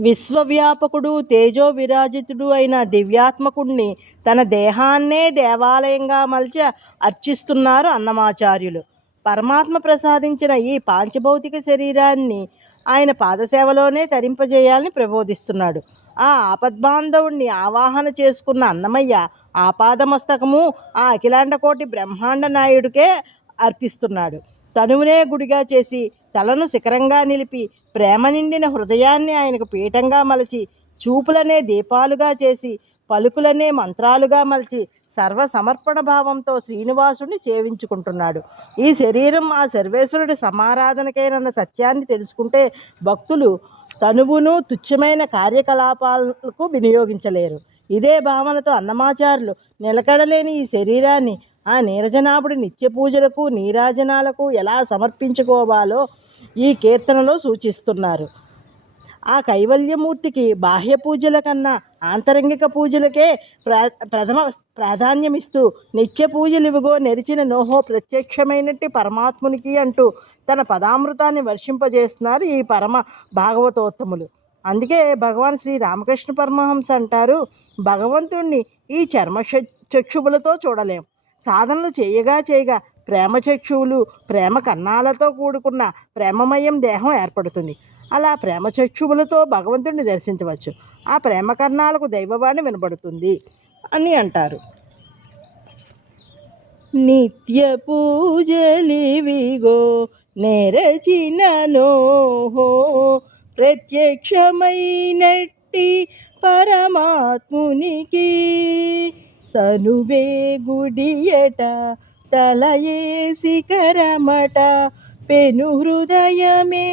విశ్వవ్యాపకుడు తేజో విరాజితుడు అయిన దివ్యాత్మకుడిని తన దేహాన్నే దేవాలయంగా మలిచి అర్చిస్తున్నారు అన్నమాచార్యులు. పరమాత్మ ప్రసాదించిన ఈ పాంచభౌతిక శరీరాన్ని ఆయన పాదసేవలోనే తరింపజేయాలని ప్రబోధిస్తున్నాడు. ఆ ఆపద్బాంధవుణ్ణి ఆవాహన చేసుకున్న అన్నమయ్య ఆపాదమస్తకము ఆ అఖిలాండకోటి బ్రహ్మాండ నాయుడికే అర్పిస్తున్నాడు. తనువునే గుడిగా చేసి తలను శిఖరంగా నిలిపి ప్రేమ నిండిన హృదయాన్ని ఆయనకు పీఠంగా మలచి చూపులనే దీపాలుగా చేసి పలుకులనే మంత్రాలుగా మలిచి సర్వసమర్పణ భావంతో శ్రీనివాసుడిని సేవించుకుంటున్నాడు. ఈ శరీరం ఆ సర్వేశ్వరుడి సమారాధనకైనన్న సత్యాన్ని తెలుసుకుంటే భక్తులు తనువును తుచ్చమైన కార్యకలాపాలకు వినియోగించలేరు. ఇదే భావనతో అన్నమాచారులు నిలకడలేని ఈ శరీరాన్ని ఆ నీరజనాభుడి నిత్య పూజలకు నీరాజనాలకు ఎలా సమర్పించుకోవాలో ఈ కీర్తనలో సూచిస్తున్నారు. ఆ కైవల్యమూర్తికి బాహ్య పూజల కన్నా ఆంతరంగిక పూజలకే ప్రథమ ప్రాధాన్యమిస్తూ నిత్య పూజలివిగో నెరిచిన నోహో ప్రత్యక్షమైనట్టి పరమాత్మునికి అంటూ తన పదామృతాన్ని వర్షింపజేస్తున్నారు ఈ పరమ భాగవతోత్తములు. అందుకే భగవాన్ శ్రీ రామకృష్ణ పరమహంస అంటారు, భగవంతుణ్ణి ఈ చక్షువులతో చూడలేం. సాధనలు చేయగా ప్రేమ చక్షువులు ప్రేమ కన్నాలతో కూడుకున్న ప్రేమమయం దేహం ఏర్పడుతుంది. అలా ప్రేమ చక్షువులతో భగవంతుడిని దర్శించవచ్చు. ఆ ప్రేమ కర్ణాలకు దైవవాణి వినబడుతుంది అని అంటారు. నిత్య పూజలివిగో నెరచిన నోహో ప్రత్యక్షమైనట్టి పరమాత్మునికి తనువే గుడియట తలయే శిఖరమట పెను హృదయమే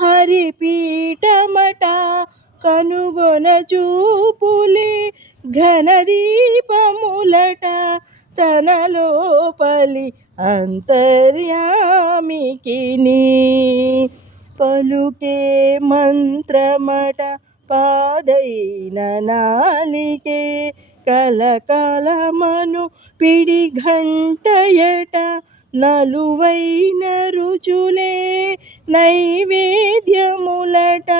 హరిపీఠమట కనుగొన చూపులే ఘనదీపములట తన లోపలి అంతర్యామికిని పలుకే మంత్రమట పాదైన నాలికే కలకలమను పిడి ఘంటయట నలువైన రుచులే నైవేద్యములట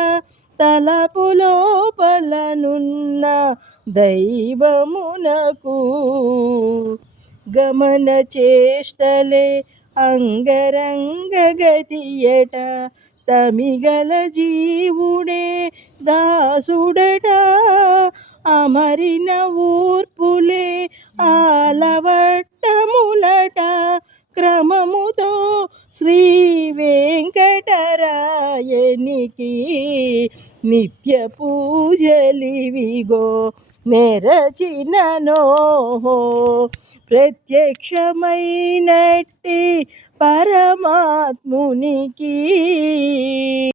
తలపు లోపలనున్న దైవమునకు గమన చేష్టలే అంగరంగగతియట తమిగల జీవుడే దాసుడట అమరిన ఊర్పులే ఆలవట్టములట క్రమముతో శ్రీ వెంకటరాయనికి నిత్య పూజలివిగో నెరచిన నోహో ప్రత్యక్షమైనట్టి పరమాత్మునికి.